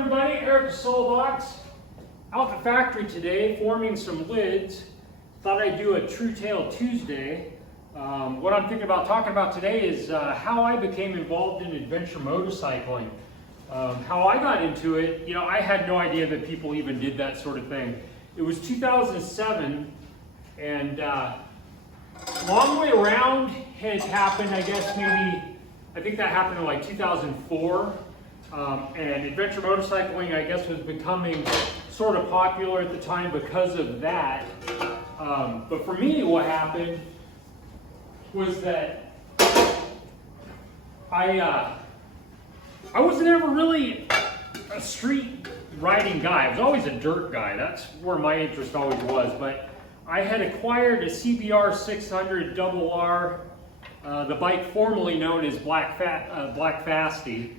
everybody, Eric Solbox out at the factory today forming some lids. Thought I'd do a True Tale Tuesday. What I'm thinking about talking about today is how I became involved in adventure motorcycling. How I got into it, you know, I had no idea that people even did that sort of thing. It was 2007 and long way around had happened, I guess maybe, I think that happened in like 2004. And adventure motorcycling, I guess, was becoming sort of popular at the time because of that. But for me, what happened was that I wasn't ever really a street riding guy. I was always a dirt guy. That's where my interest always was. But I had acquired a CBR 600 RR, the bike formerly known as Black Fasty.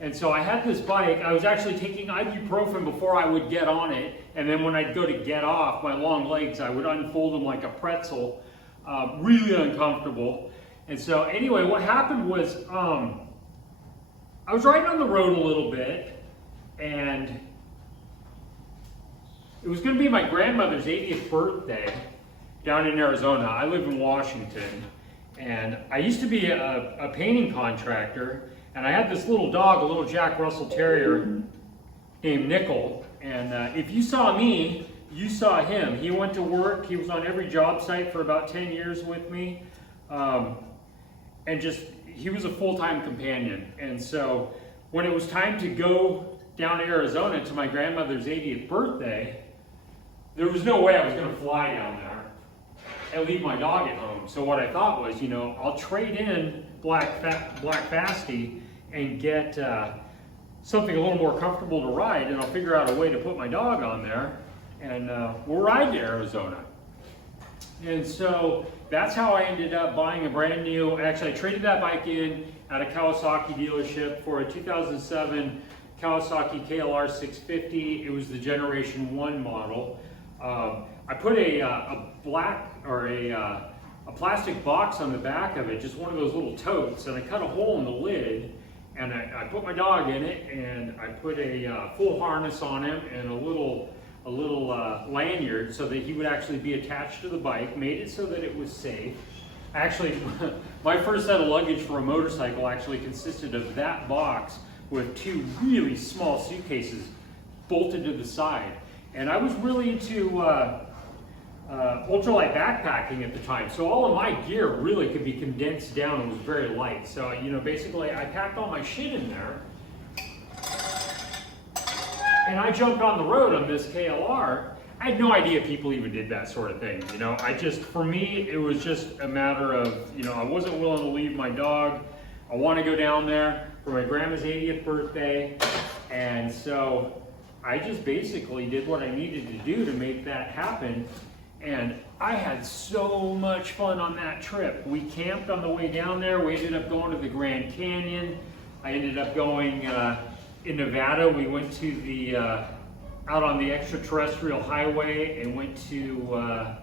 And so I had this bike. I was actually taking ibuprofen before I would get on it. And then when I'd go to get off, my long legs, I would unfold them like a pretzel. Really uncomfortable. And so anyway, what happened was I was riding on the road a little bit. And it was going to be my grandmother's 80th birthday down in Arizona. I live in Washington. And I used to be a painting contractor. And I had this little dog, a little Jack Russell Terrier named Nickel. And if you saw me, you saw him. He went to work. He was on every job site for about 10 years with me. And just, he was a full-time companion. And so when it was time to go down to Arizona to my grandmother's 80th birthday, there was no way I was going to fly down there and leave my dog at home. So what I thought was, you know, I'll trade in Black Fasty and get something a little more comfortable to ride, and I'll figure out a way to put my dog on there, and we'll ride to Arizona. And so that's how I ended up buying a brand new, actually I traded that bike in at a Kawasaki dealership for a 2007 Kawasaki KLR 650. It was the Generation 1 model. I put a plastic box on the back of it, just one of those little totes, and I cut a hole in the lid, and I put my dog in it, and I put a full harness on him and a little lanyard so that he would actually be attached to the bike, made it so that it was safe. Actually, my first set of luggage for a motorcycle actually consisted of that box with two really small suitcases bolted to the side. And I was really into ultralight backpacking at the time, so all of my gear really could be condensed down and was very light. So, you know, basically I packed all my shit in there, and I jumped on the road on this KLR. I had no idea people even did that sort of thing, you know. For me, it was just a matter of, you know, I wasn't willing to leave my dog. I want to go down there for my grandma's 80th birthday, and so I just basically did what I needed to do to make that happen. And I had so much fun on that trip. We camped on the way down there. We ended up going to the Grand Canyon. I ended up going in Nevada. We went to the, out on the extraterrestrial highway and went to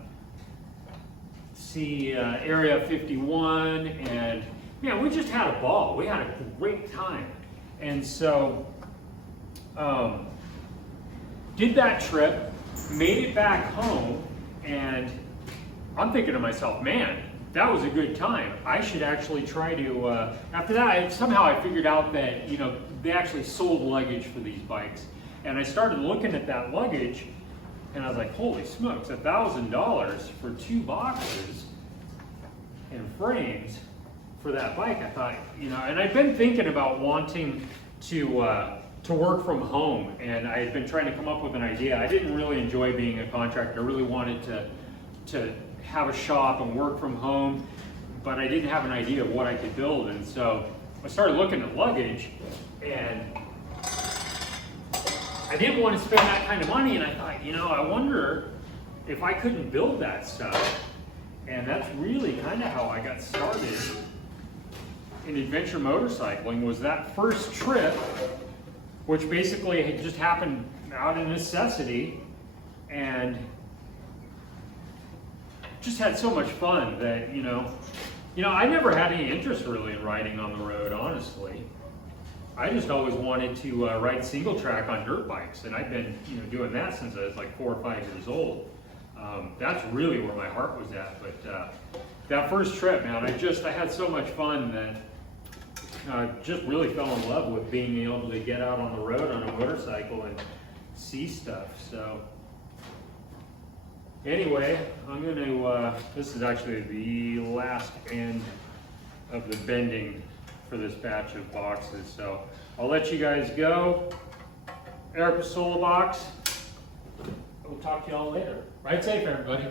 see Area 51. And yeah, we just had a ball. We had a great time. And so, did that trip, made it back home, and I'm thinking to myself, man, that was a good time. I should actually try to, after that, somehow I figured out that, you know, they actually sold luggage for these bikes. And I started looking at that luggage, and I was like, holy smokes, $1,000 for 2 boxes and frames for that bike. I thought, you know, and I'd been thinking about wanting to work from home, and I had been trying to come up with an idea. I didn't really enjoy being a contractor. I really wanted to have a shop and work from home, but I didn't have an idea of what I could build. And so I started looking at luggage, and I didn't want to spend that kind of money, and I thought, you know, I wonder if I couldn't build that stuff. And that's really kind of how I got started in adventure motorcycling, was that first trip, which basically had just happened out of necessity, and just had so much fun that, you know, I never had any interest really in riding on the road, honestly. I just always wanted to ride single track on dirt bikes, and I've been doing that since I was like 4 or 5 years old. That's really where my heart was at. But that first trip, man, I had so much fun that I just really fell in love with being able to get out on the road on a motorcycle and see stuff. So anyway, I'm going to, this is actually the last end of the bending for this batch of boxes. So I'll let you guys go. Eric with Solo Box. We'll talk to y'all later. Ride safe, everybody.